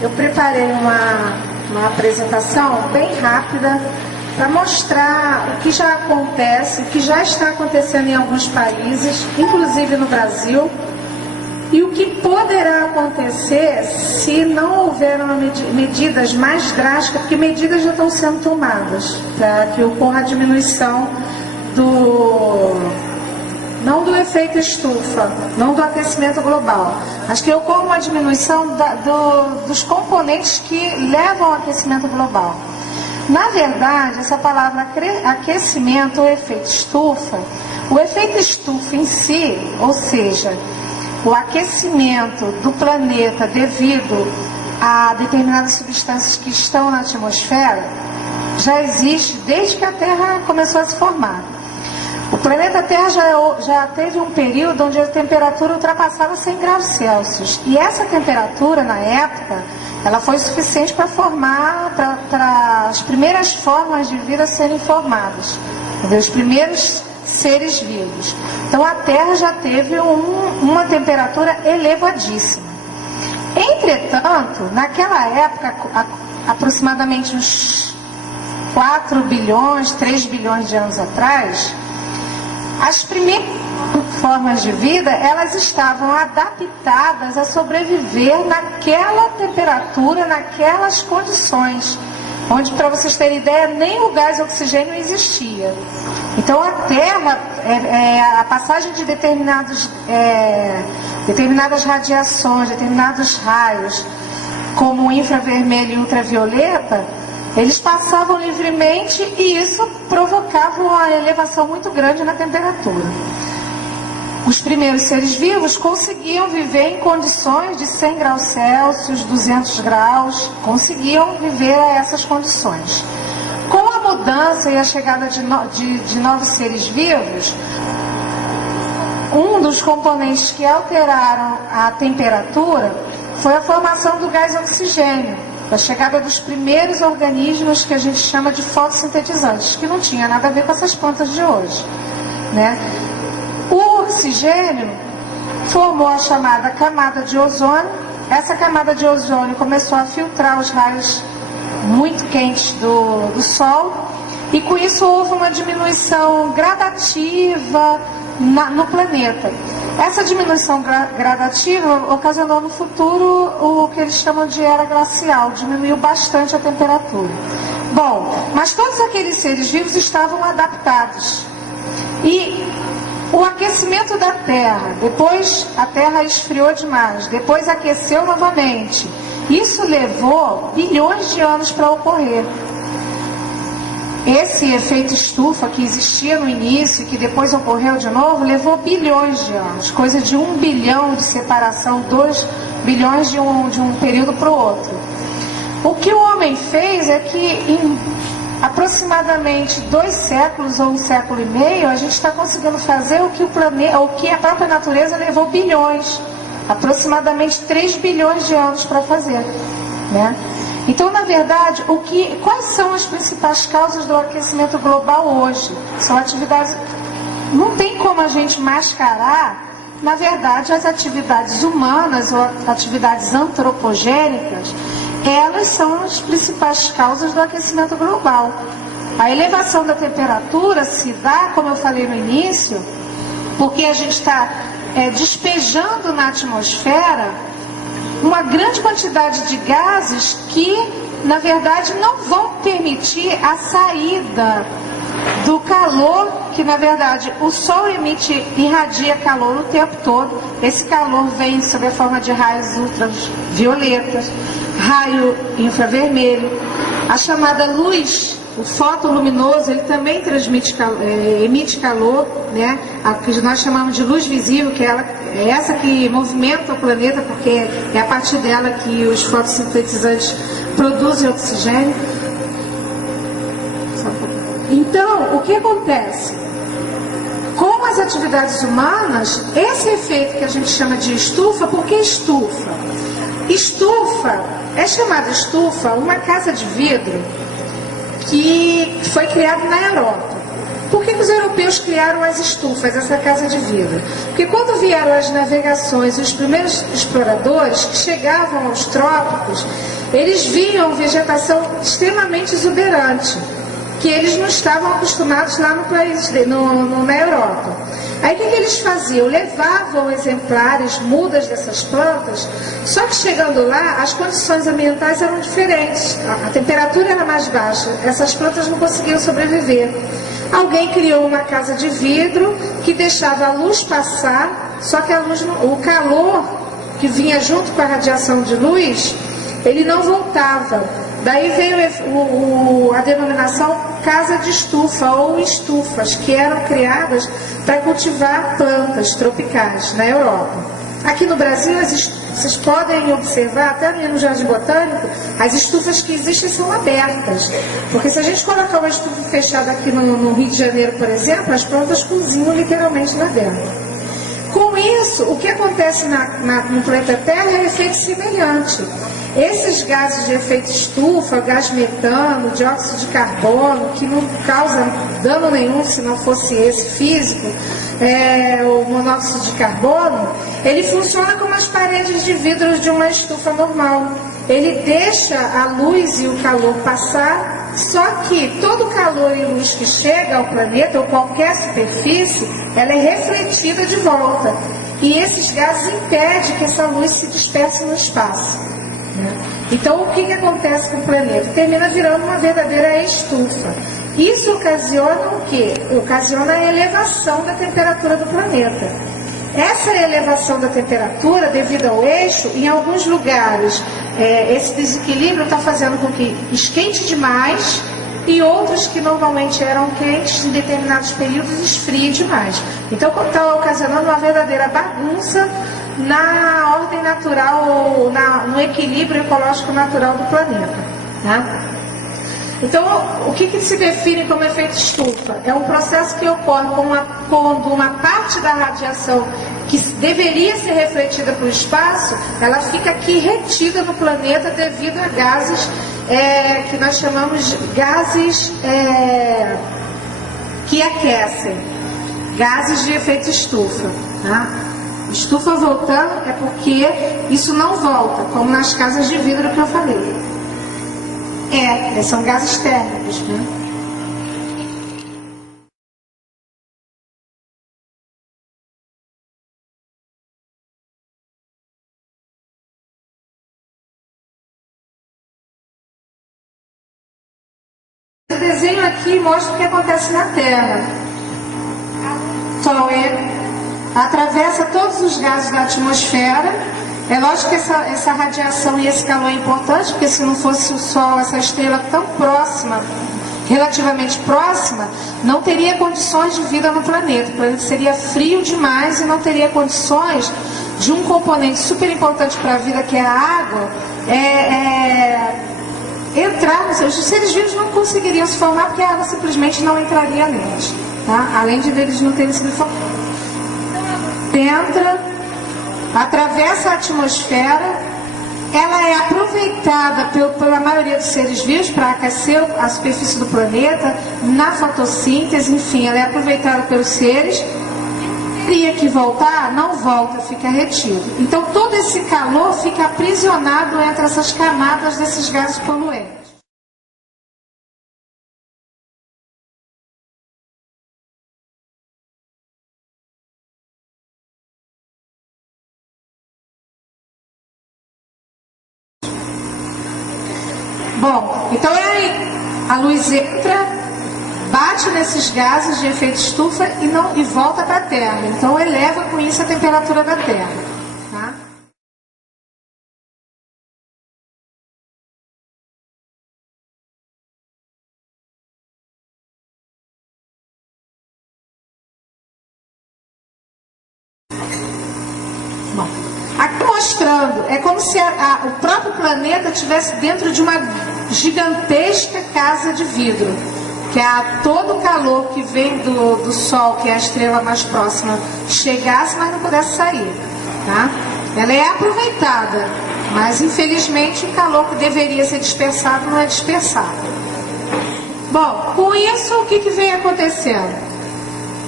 eu preparei uma apresentação bem rápida para mostrar o que já acontece, o que já está acontecendo em alguns países, inclusive no Brasil, e o que poderá acontecer se não houver medidas mais drásticas, porque medidas já estão sendo tomadas para que ocorra a diminuição não do efeito estufa, não do aquecimento global, mas que ocorra uma diminuição dos componentes que levam ao aquecimento global. Na verdade, essa palavra aquecimento ou efeito estufa, o efeito estufa em si, ou seja, o aquecimento do planeta devido a determinadas substâncias que estão na atmosfera, já existe desde que a Terra começou a se formar. O planeta Terra já teve um período onde a temperatura ultrapassava 100 graus Celsius. E essa temperatura, na época, ela foi suficiente para para as primeiras formas de vida serem formadas, os primeiros seres vivos. Então a Terra já teve uma temperatura elevadíssima. Entretanto, naquela época, aproximadamente uns 4 bilhões, 3 bilhões de anos atrás, as primeiras formas de vida, elas estavam adaptadas a sobreviver naquela temperatura, naquelas condições, onde, para vocês terem ideia, nem o gás oxigênio existia. Então a Terra, a passagem de determinadas radiações, determinados raios, como o infravermelho e ultravioleta, eles passavam livremente e isso provocava uma elevação muito grande na temperatura. Os primeiros seres vivos conseguiam viver em condições de 100 graus Celsius, 200 graus, conseguiam viver a essas condições. Com a mudança e a chegada de novos seres vivos, um dos componentes que alteraram a temperatura foi a formação do gás oxigênio, a chegada dos primeiros organismos que a gente chama de fotossintetizantes, que não tinha nada a ver com essas plantas de hoje, né? O oxigênio formou a chamada camada de ozônio. Essa camada de ozônio começou a filtrar os raios muito quentes do Sol, e com isso houve uma diminuição gradativa no planeta. Essa diminuição gradativa ocasionou no futuro o que eles chamam de era glacial, diminuiu bastante a temperatura. Bom, mas todos aqueles seres vivos estavam adaptados. E o aquecimento da Terra, depois a Terra esfriou demais, depois aqueceu novamente. Isso levou bilhões de anos para ocorrer. Esse efeito estufa que existia no início e que depois ocorreu de novo, levou bilhões de anos, coisa de 1 bilhão de separação, 2 bilhões de um período para o outro. O que o homem fez é que em aproximadamente 2 séculos ou 1 século e meio, a gente está conseguindo fazer o que a própria natureza levou bilhões, aproximadamente 3 bilhões de anos para fazer, né? Então, na verdade, quais são as principais causas do aquecimento global hoje? São atividades... Não tem como a gente mascarar, na verdade, as atividades humanas ou atividades antropogênicas, elas são as principais causas do aquecimento global. A elevação da temperatura se dá, como eu falei no início, porque a gente está despejando na atmosfera uma grande quantidade de gases que, na verdade, não vão permitir a saída do calor, que, na verdade, o Sol irradia calor o tempo todo. Esse calor vem sob a forma de raios ultravioletas, raio infravermelho, a chamada luz. O fotoluminoso, ele também emite calor, né? A que nós chamamos de luz visível, que é essa que movimenta o planeta, porque é a partir dela que os fotossintetizantes produzem oxigênio. Então, o que acontece? Com as atividades humanas, esse efeito que a gente chama de estufa, por que estufa? Estufa, é chamada estufa uma casa de vidro que foi criado na Europa. Por que os europeus criaram as estufas, essa casa de vidro? Porque quando vieram as navegações, os primeiros exploradores que chegavam aos trópicos, eles viam vegetação extremamente exuberante, que eles não estavam acostumados lá no país, na Europa. Aí o que eles faziam? Levavam exemplares, mudas dessas plantas, só que chegando lá, as condições ambientais eram diferentes, a temperatura era mais baixa, essas plantas não conseguiam sobreviver. Alguém criou uma casa de vidro que deixava a luz passar, só que o calor que vinha junto com a radiação de luz, ele não voltava. Daí veio a denominação casa de estufa ou estufas, que eram criadas para cultivar plantas tropicais na Europa. Aqui no Brasil, vocês podem observar, até ali no Jardim Botânico, as estufas que existem são abertas. Porque se a gente colocar uma estufa fechada aqui no Rio de Janeiro, por exemplo, as plantas cozinham literalmente lá dentro. Com isso, o que acontece no planeta Terra é um efeito semelhante. Esses gases de efeito estufa, gás metano, dióxido de carbono, que não causa dano nenhum se não fosse esse físico, o monóxido de carbono, ele funciona como as paredes de vidro de uma estufa normal. Ele deixa a luz e o calor passar, só que todo o calor e luz que chega ao planeta, ou qualquer superfície, ela é refletida de volta. E esses gases impedem que essa luz se disperse no espaço. Então, o que acontece com o planeta? Termina virando uma verdadeira estufa. Isso ocasiona o quê? Ocasiona a elevação da temperatura do planeta. Essa elevação da temperatura, devido ao eixo, em alguns lugares, esse desequilíbrio está fazendo com que esquente demais e outros que normalmente eram quentes em determinados períodos esfrie demais. Então, está ocasionando uma verdadeira bagunça na ordem natural, ou no equilíbrio ecológico natural do planeta. Tá? Então, o que se define como efeito estufa? É um processo que ocorre quando uma parte da radiação que deveria ser refletida para o espaço, ela fica aqui retida no planeta devido a gases que nós chamamos de gases que aquecem, gases de efeito estufa. Tá? Estufa voltando é porque isso não volta, como nas casas de vidro que eu falei. São gases térmicos, né? Esse desenho aqui mostra o que acontece na Terra. O Sol atravessa todos os gases da atmosfera. É lógico que essa radiação e esse calor é importante, porque se não fosse o Sol, essa estrela tão próxima, relativamente próxima, não teria condições de vida no planeta. O planeta seria frio demais e não teria condições de um componente super importante para a vida, que é a água, entrar. Os seres vivos não conseguiriam se formar porque a água simplesmente não entraria neles. Tá? Além de eles não terem sido formados. Entra, atravessa a atmosfera, ela é aproveitada pela maioria dos seres vivos para aquecer a superfície do planeta, na fotossíntese, enfim, ela é aproveitada pelos seres. Teria que voltar, não volta, fica retido. Então todo esse calor fica aprisionado entre essas camadas desses gases poluentes. Bom, então a luz entra, bate nesses gases de efeito estufa e volta para a Terra. Então eleva com isso a temperatura da Terra. Tá? Bom, aqui mostrando, é como se o próprio planeta estivesse dentro de uma gigantesca casa de vidro, que todo o calor que vem do Sol, que é a estrela mais próxima, chegasse, mas não pudesse sair. Tá? Ela é aproveitada, mas infelizmente o calor que deveria ser dispersado não é dispersado. Bom, com isso, o que vem acontecendo?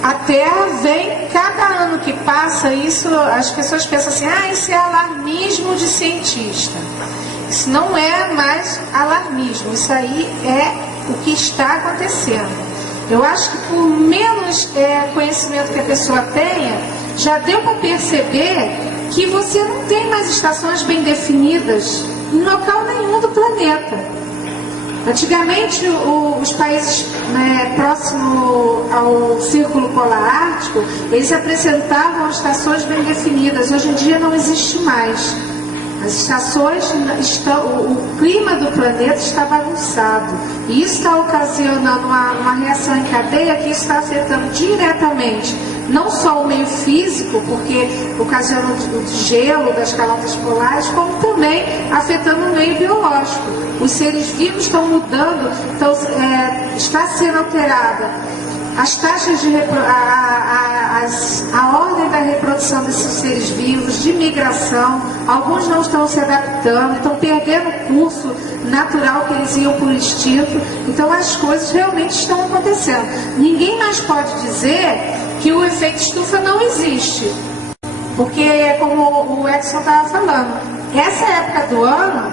A Terra vem, cada ano que passa, isso as pessoas pensam assim, isso é alarmismo de cientista. Isso não é mais alarmismo, isso aí é o que está acontecendo. Eu acho que por menos conhecimento que a pessoa tenha, já deu para perceber que você não tem mais estações bem definidas em local nenhum do planeta. Antigamente, os países próximos ao Círculo Polar Ártico, eles apresentavam estações bem definidas. Hoje em dia não existe mais. As estações o clima do planeta está bagunçado. E isso está ocasionando uma reação em cadeia que está afetando diretamente não só o meio físico, porque ocasiona o gelo das calotas polares, como também afetando o meio biológico. Os seres vivos estão mudando, então está sendo alterada as taxas de a ordem da reprodução desses seres vivos, de migração. Alguns não estão se adaptando, estão perdendo o curso natural que eles iam por instinto. Então as coisas realmente estão acontecendo. Ninguém mais pode dizer que o efeito estufa não existe, porque como o Edson estava falando, essa época do ano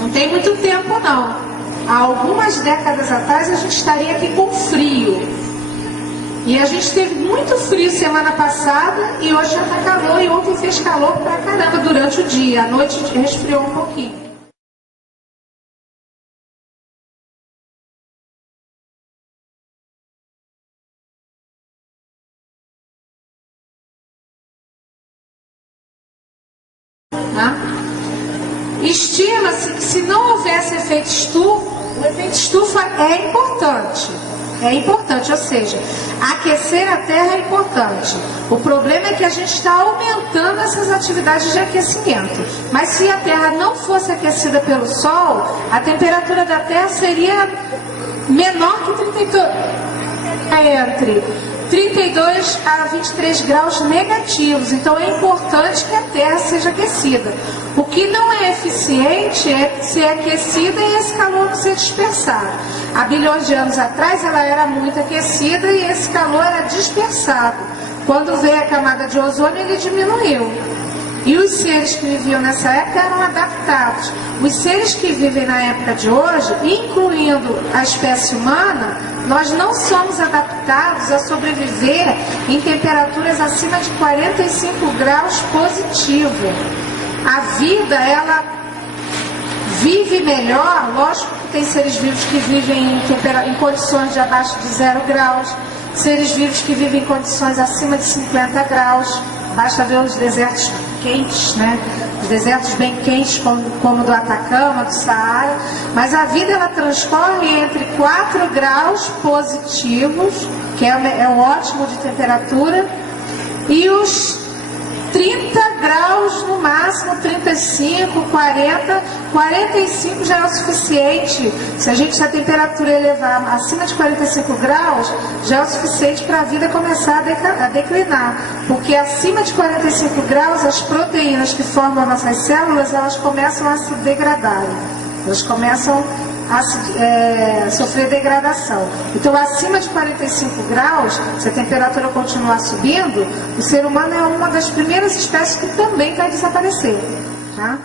não tem muito tempo não. Há algumas décadas atrás a gente estaria aqui com frio. E a gente teve muito frio semana passada e hoje já está calor, e ontem fez calor pra caramba durante o dia. À noite resfriou um pouquinho. Estima-se que se não houvesse efeito estufa, o efeito estufa é importante. É importante, ou seja, aquecer a Terra é importante. O problema é que a gente está aumentando essas atividades de aquecimento. Mas se a Terra não fosse aquecida pelo Sol, a temperatura da Terra seria menor que 32, entre 32 a 23 graus negativos. Então é importante que a Terra seja aquecida. O que não é eficiente é ser aquecida e esse calor não ser dispersado. Há bilhões de anos atrás ela era muito aquecida e esse calor era dispersado. Quando veio a camada de ozônio, ele diminuiu. E os seres que viviam nessa época eram adaptados. Os seres que vivem na época de hoje, incluindo a espécie humana, nós não somos adaptados a sobreviver em temperaturas acima de 45 graus positivo. A vida, ela vive melhor, lógico que tem seres vivos que vivem em condições de abaixo de 0 graus, seres vivos que vivem em condições acima de 50 graus, basta ver os desertos quentes, né? Os desertos bem quentes, como do Atacama, do Saara, mas a vida ela transcorre entre 4 graus positivos, que é o ótimo de temperatura, e os 30 graus no máximo, 35, 40, 45 já é o suficiente. Se a temperatura elevar acima de 45 graus, já é o suficiente para a vida começar a declinar. Porque acima de 45 graus, as proteínas que formam nossas células, elas começam a se degradar. Elas começam a sofrer degradação. Então, acima de 45 graus, se a temperatura continuar subindo, o ser humano é uma das primeiras espécies que também vai desaparecer. Tá?